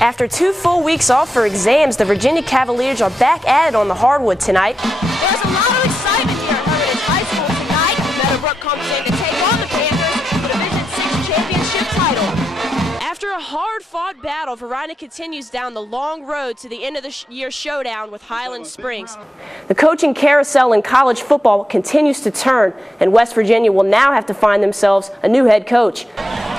After 2 full weeks off for exams, the Virginia Cavaliers are back at it on the hardwood tonight. There's a lot of excitement here at Hermitage High School tonight. Meadowbrook comes in to take on the Panthers for the Division 6 championship title. After a hard-fought battle, Verina continues down the long road to the end of the year showdown with Highland Springs. The coaching carousel in college football continues to turn, and West Virginia will now have to find themselves a new head coach.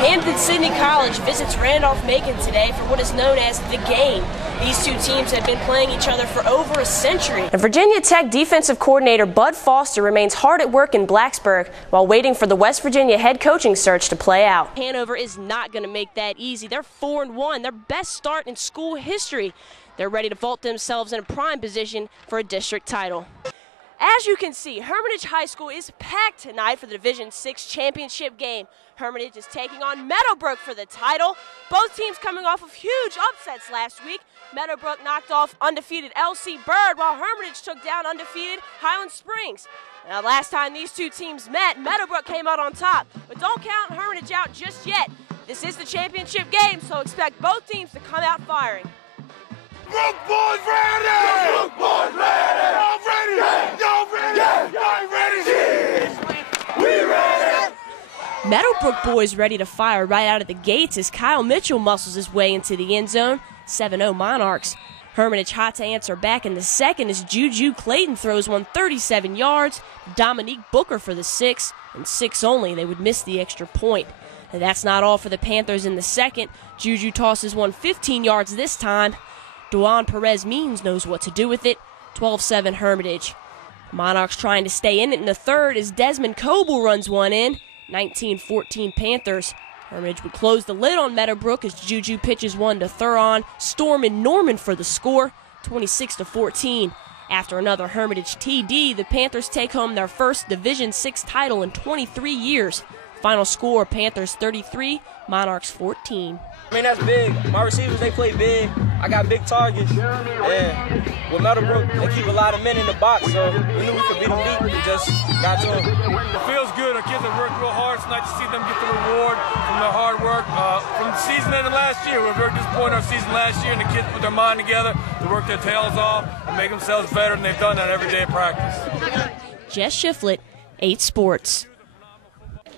Hampden-Sydney College visits Randolph-Macon today for what is known as the game. These two teams have been playing each other for over a century. And Virginia Tech defensive coordinator Bud Foster remains hard at work in Blacksburg while waiting for the West Virginia head coaching search to play out. Hanover is not going to make that easy. They're 4-1, their best start in school history. They're ready to vault themselves in a prime position for a district title. As you can see, Hermitage High School is packed tonight for the Division 6 championship game. Hermitage is taking on Meadowbrook for the title. Both teams coming off of huge upsets last week. Meadowbrook knocked off undefeated LC Bird, while Hermitage took down undefeated Highland Springs. Now, last time these two teams met, Meadowbrook came out on top. But don't count Hermitage out just yet. This is the championship game, so expect both teams to come out firing. Brook boys ready! Brook boys ready! Y'all ready? Yeah. Y'all ready? Yeah. Y'all ready? Yeah. We ready! Meadowbrook boys ready to fire right out of the gates as Kyle Mitchell muscles his way into the end zone. 7-0 Monarchs. Hermitage hot to answer back in the second as Juju Clayton throws one 37 yards. Dominique Booker for the 6, and 6 only. They would miss the extra point. And that's not all for the Panthers in the second. Juju tosses one 15 yards this time. Duan Perez Means knows what to do with it. 12-7 Hermitage. Monarchs trying to stay in it in the third as Desmond Coble runs one in. 19-14 Panthers. Hermitage would close the lid on Meadowbrook as Juju pitches one to Thuron, Storm, and Norman for the score. 26-14. After another Hermitage TD, the Panthers take home their first Division 6 title in 23 years. Final score, Panthers 33, Monarchs 14. I mean, that's big. My receivers, they play big. I got big targets. And with Meadowbrook, they keep a lot of men in the box, so we knew we could beat them deep. We just got to them. It feels good. Our kids have worked real hard. It's nice to see them get the reward from their hard work. From the season ended last year, we were very disappointed in our season last year, and the kids put their mind together to work their tails off and make themselves better, and they've done that every day of practice. Jess Shiflett, 8 Sports.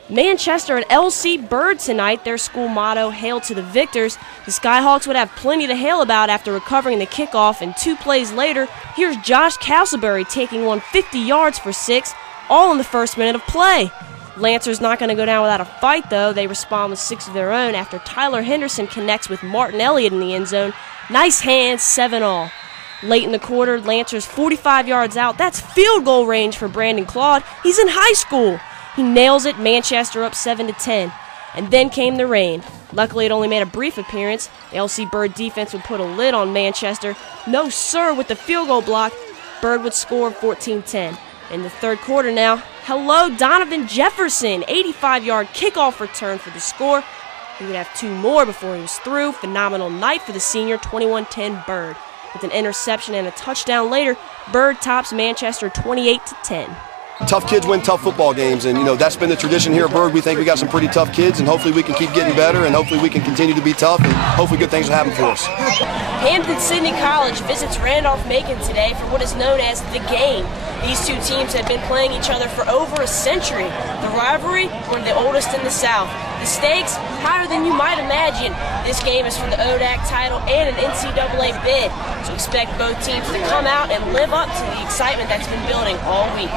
Manchester at LC Bird tonight. Their school motto, Hail to the Victors. The Skyhawks would have plenty to hail about after recovering the kickoff, and 2 plays later, here's Josh Castleberry taking one 50 yards for 6, all in the first minute of play. Lancers not going to go down without a fight, though. They respond with 6 of their own after Tyler Henderson connects with Martin Elliott in the end zone. Nice hands, 7-all. Late in the quarter, Lancers 45 yards out. That's field goal range for Brandon Claude. He's in high school. He nails it, Manchester up 7-10. And then came the rain. Luckily, it only made a brief appearance. The LC Bird defense would put a lid on Manchester. No, sir, with the field goal block. Bird would score 14-10. In the third quarter now, hello, Donovan Jefferson. 85-yard kickoff return for the score. He would have 2 more before he was through. Phenomenal night for the senior, 21-10 Bird. With an interception and a touchdown later, Bird tops Manchester 28-10. Tough kids win tough football games, and that's been the tradition here at Bird. We think we got some pretty tough kids, and hopefully we can keep getting better, and hopefully we can continue to be tough, and hopefully good things will happen for us. Hampden-Sydney College visits Randolph-Macon today for what is known as the game. These two teams have been playing each other for over a century. The rivalry, one of the oldest in the South. The stakes, higher than you might imagine. This game is for the ODAC title and an NCAA bid, so expect both teams to come out and live up to the excitement that's been building all week.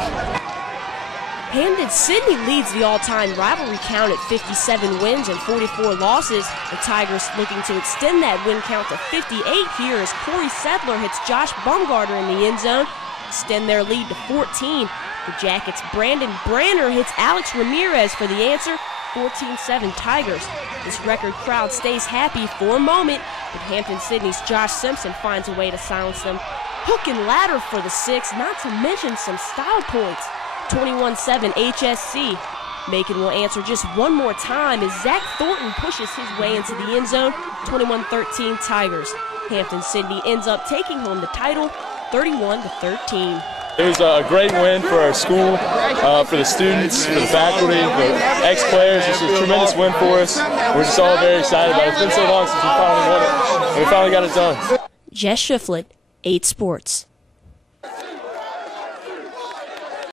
Hampden-Sydney leads the all-time rivalry count at 57 wins and 44 losses. The Tigers looking to extend that win count to 58 here as Corey Sedler hits Josh Bumgarner in the end zone, extend their lead to 14. The Jackets' Brandon Branner hits Alex Ramirez for the answer, 14-7 Tigers. This record crowd stays happy for a moment, but Hampden-Sydney's Josh Simpson finds a way to silence them. Hook and ladder for the 6, not to mention some style points. 21-7 HSC. Macon will answer just one more time as Zach Thornton pushes his way into the end zone. 21-13 Tigers. Hampden-Sydney ends up taking home the title, 31-13. It was a great win for our school, for the students, for the faculty, the ex-players. It's a tremendous win for us. We're just all very excited about it. It's been so long since we finally won it. and we finally got it done. Jess Shiflett, 8 Sports.